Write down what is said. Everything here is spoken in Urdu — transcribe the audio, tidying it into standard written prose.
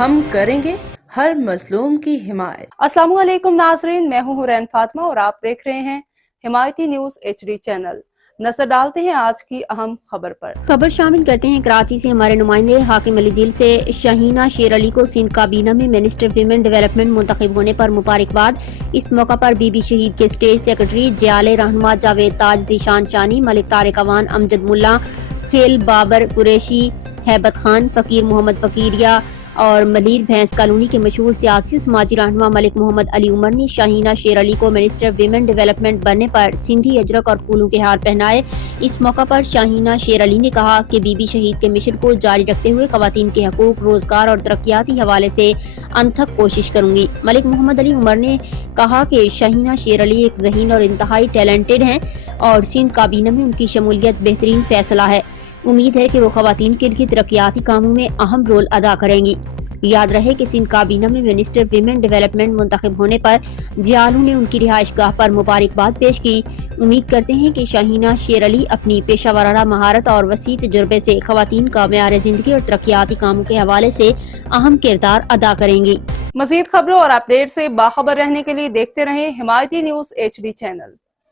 ہم کریں گے ہر مظلوم کی حمایت۔ السلام علیکم ناظرین، میں ہوں حورین فاطمہ اور آپ دیکھ رہے ہیں حمایتی نیوز HD چینل۔ نظر ڈالتے ہیں آج کی اہم خبر پر۔ خبر شامل کرتے ہیں کراچی سے ہمارے نمائندے حاکم علی دل سے شہینہ شیر علی کو سندھ کابینہ میں منسٹر ویمن ڈیولپمنٹ منتخب ہونے پر مبارکباد۔ اس موقع پر بی بی شہید کے اسٹیٹ سیکرٹری جیال رہنما جاوید تاج ذیشان شانی، ملک طارق عوان، امجد ملا، خیل بابر قریشی، ہیبت خان، فقیر محمد فقیریہ اور ملیر بھینس کالونی کے مشہور سیاسی سماجی رہنما ملک محمد علی عمر نے شہینہ شیر علی کو منسٹر ویمن ڈیولپمنٹ بننے پر سندھی اجرک اور پھولوں کے ہار پہنائے۔ اس موقع پر شہینہ شیر علی نے کہا کہ بی بی شہید کے مشن کو جاری رکھتے ہوئے خواتین کے حقوق، روزگار اور ترقیاتی حوالے سے انتھک کوشش کروں گی۔ ملک محمد علی عمر نے کہا کہ شہینہ شیر علی ایک ذہین اور انتہائی ٹیلنٹڈ ہیں اور سندھ کابینہ میں ان کی شمولیت بہترین فیصلہ ہے۔ امید ہے کہ وہ خواتین کے لیے ترقیاتی کاموں میں اہم رول ادا کریں گی۔ یاد رہے کہ سندھ کابینہ میں منسٹر ویمن ڈیولپمنٹ منتخب ہونے پر جیالوں نے ان کی رہائش گاہ پر مبارکباد پیش کی۔ امید کرتے ہیں کہ شہینہ شیر علی اپنی پیشہ ورانہ مہارت اور وسیع تجربے سے خواتین کا معیار زندگی اور ترقیاتی کاموں کے حوالے سے اہم کردار ادا کریں گی۔ مزید خبروں اور اپڈیٹ سے باخبر رہنے کے لیے دیکھتے رہیں حمایتی نیوز HD چینل۔